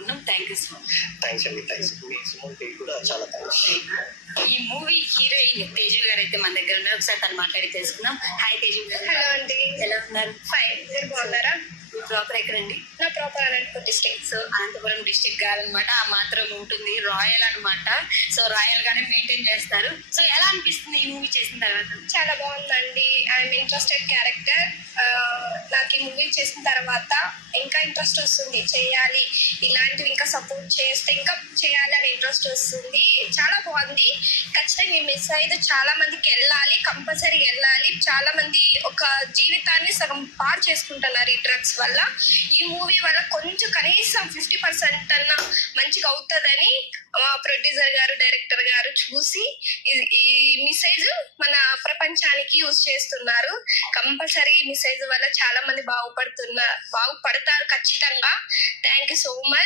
కోరుకుంటున్నాం. Thank you so much. Thanks అండి, thanks. మీ సుమన్కి కూడా చాలా థ్యాంక్స్. ఈ మూవీ హీరోయిన్ తేజు గారు అయితే మన దగ్గర ఉన్నారు. ఒకసారి తను మాట్లాడి తెలుసుకుందాం. హాయ్ తేజు గారు. హలో అండి, ఎలా ఉన్నారు? ఫైన్. మీరు బాగున్నారా? ప్రాపర్ ఎక్కడండి? నా proper Anantapuram district. So Anantapuram district కాదనమాట, ఆ మాత్రం ఉంటుంది. రాయల్ అనమాట. సో రాయల్ గానే మెయింటైన్ చేస్తారు. సో ఎలా అనిపిస్తుంది ఈ మూవీ చేసిన తర్వాత? చాలా బాగుందండి. I'm interested character. నాకు ఈ మూవీ చేసిన తర్వాత ఇంకా ఇంట్రెస్ట్ వస్తుంది, చేయాలి, ఇలాంటివి ఇంకా సపోర్ట్ చేస్తే ఇంకా చేయాలి అని ఇంట్రెస్ట్ వస్తుంది. చాలా బాగుంది. ఖచ్చితంగా ఈ మెసేజ్ చాలా మందికి వెళ్ళాలి, కంపల్సరీగా వెళ్ళాలి. చాలా మంది ఒక జీవితాన్ని సగం పాడు చేసుకుంటున్నారు ఈ డ్రగ్స్ వల్ల. ఈ మూవీ వల్ల కొంచెం కనీసం 50% అన్నా మంచిగా అవుతుందని ప్రొడ్యూసర్ గారు, డైరెక్టర్ గారు చూసి ఈ మెసేజ్ మన ప్రపంచానికి యూజ్ చేస్తున్నారు. కంపల్సరీ ఈ మెసేజ్ వల్ల చాలా మంది బాగుపడతారు ఖచ్చితంగా. Thank you so much.